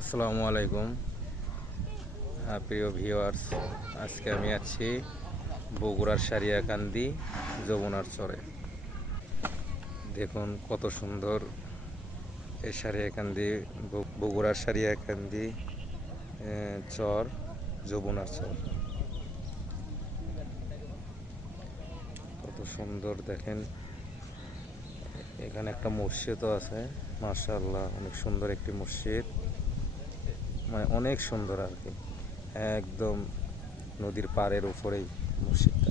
আসসালামু আলাইকুম প্রিয় ভিউয়ার্স। আজকে আমি আছি বগুড়ার সারিয়াকান্দি যমুনার চরে। দেখুন কত সুন্দর এই সারিয়াকান্দি, বগুড়ার সারিয়াকান্দি চর, যমুনার চর। কত সুন্দর দেখেন, এখানে একটা মসজিদও আছে। মাশাআল্লাহ, অনেক সুন্দর একটি মসজিদ, মানে অনেক সুন্দর আর কি। একদম নদীর পাড়ের উপরেই মসজিদটা।